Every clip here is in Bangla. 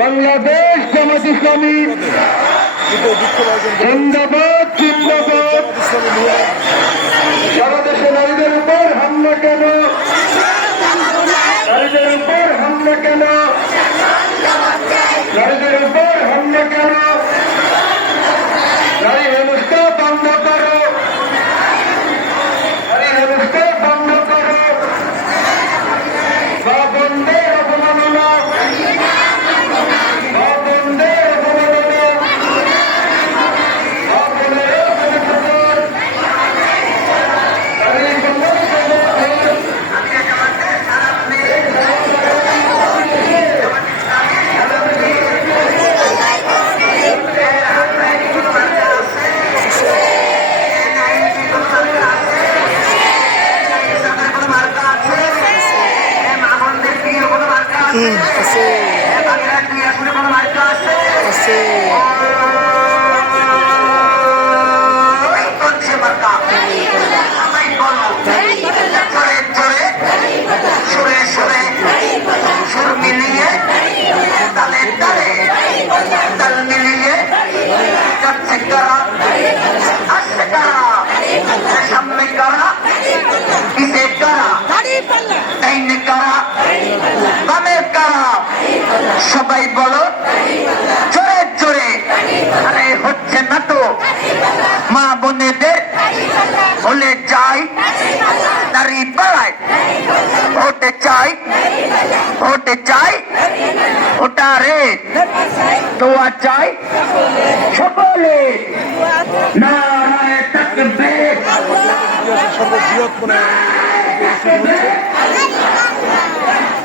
বাংলাদেশ জামাত ইসলামী জিন্দাবাদ জিন্দাবাদ। সারা দেশে নারীদের উপর হামলা কেন? নারীদের উপর হামলা কেন? নারীদের উপর হামলা কেন? নারী হেনস্থা বন্ধ করো, নারী হেনস্থা বন্ধ করো। মা বন্ধের অবমাননা, মা বন্ধের অবমাননা, মা বোনেরা অবমাননা, নারী সবাই বলো জোরে জোরে। আরে হচ্ছে না তো মা বোনেদের হলে চাই দাড়ি পালায়, ভোটে চাই ভোটে চাই ওটারে দোয়া চাই সকলে। নারায়ে তাকবীর, সর্ববৃহৎ মনে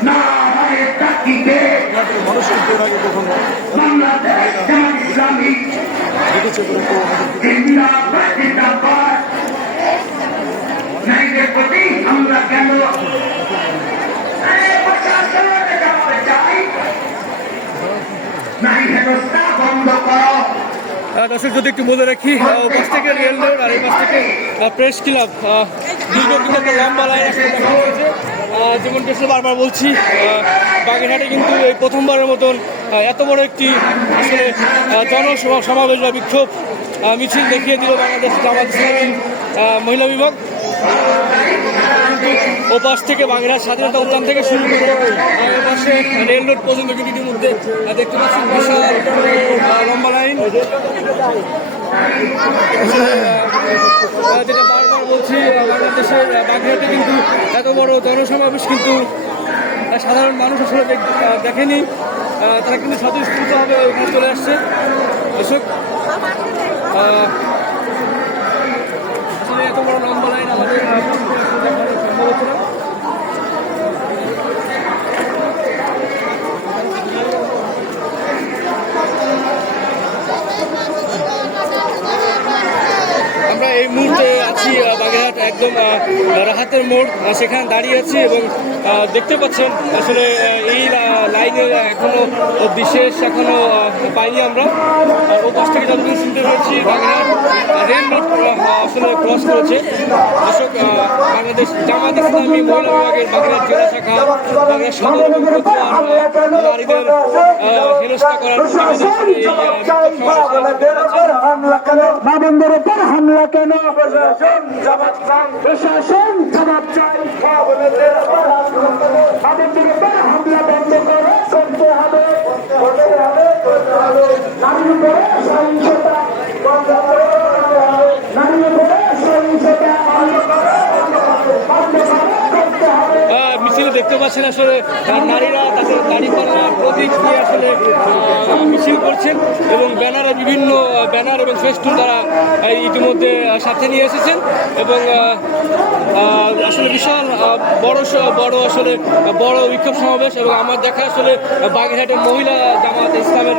নারায়ে তাকবীর। মানুষ কিন্তু এর আগে কখনো বাংলাদেশ জামাত ইসলামী দেখেছে বলে তো জিন্দাবাদ জিন্দাবাদ। নারীদের প্রতি হামলা কেন? প্রশাসনের জবাব চাই, নারী হেনস্থা বন্ধ করো। দর্শক যদি একটু বলে রাখি, পাশ থেকে রেল রোড আর এই পাশ থেকে প্রেস ক্লাব, দীর্ঘ কিন্তু একটা লম্বা লাইন আসলে দেখা হয়েছে। যেমন আসলে বারবার বলছি, বাগেরহাটে কিন্তু এই প্রথমবারের মতন এত বড় একটি আসলে জনসমাবেশ বা বিক্ষোভ মিছিল দেখিয়ে দিল বাংলাদেশ জামাত ইসলামী মহিলা বিভাগ। ও পাশ থেকে বাগেরহাট স্বাধীনতা উদ্যান থেকে শুরু করে এ পাশে রেল রোড পর্যন্ত কিন্তু ইতিমধ্যে দেখতে পাচ্ছি বিশাল লম্বা লাইন। যেটা বারবার বলছি, বাংলাদেশের বাগেরহাটে কিন্তু এত বড় জনসমাবেশ কিন্তু সাধারণ মানুষ আসলে দেখেনি। তারা কিন্তু স্বতঃস্ফূর্তভাবে ওখানে চলে আসছে। দর্শক আসলে এত বড় লম্বা লাইন আমাদের সম্ভব হতো না। আমরা এই মুহূর্তে আছি বাগেরহাট একদম রাহাতের মোড়, সেখানে দাঁড়িয়ে আছি এবং দেখতে পাচ্ছেন আসলে এই লাইনে এখনো বিশেষ পাইনি আমরা। ও পাশ থেকে যতদিন শুনতে পেরেছি বাগেরহাট রেল রোড আসলে ক্রস করেছে। দর্শক বাংলাদেশ জামাত ইসলামী মহিলা বিভাগের বাগেরহাট জেলা শাখা বাগেরহাট সদর নারীদের হেনস্থা করার বাবনদের উপর হামলা কেন? প্রশাসন জবাব চাই। বাবনদের উপর হামলা বন্ধ করে করতে হবে, নারীর উপরে সহিংসতা বন্ধ করে, নারীর উপরে সহিংসতা মিছিলে দেখতে পাচ্ছেন আসলে নারীরা তাদের দাঁড়িপাল্লা প্রতীক নিয়ে আসলে মিছিল করছেন এবং ব্যানারে বিভিন্ন ব্যানার এবং ফেস্টুন তারা ইতিমধ্যে সাথে নিয়ে এসেছেন এবং আসলে বিশাল বড় আসলে বড় বিক্ষোভ সমাবেশ। এবং আমার দেখা আসলে বাগেরহাটের মহিলা জামাত ইসলামের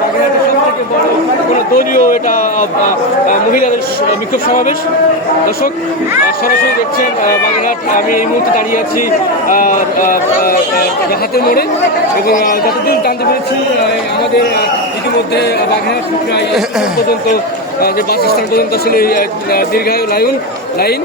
বাগেরহাটের সব থেকে বড় কোনো দলীয় এটা মহিলাদের বিক্ষোভ সমাবেশ। দর্শক সরাসরি দেখছেন বাগেরহাট, আমি এই মুহূর্তে দাঁড়িয়ে আছি হাতের মোড়ে এবং যতদিন জানতে পেরেছি আমাদের ইতিমধ্যে বাঘেরহাট শুকনা পর্যন্ত যে বাস স্ট্যান্ড পর্যন্ত আসলে দীর্ঘায়ু লাইন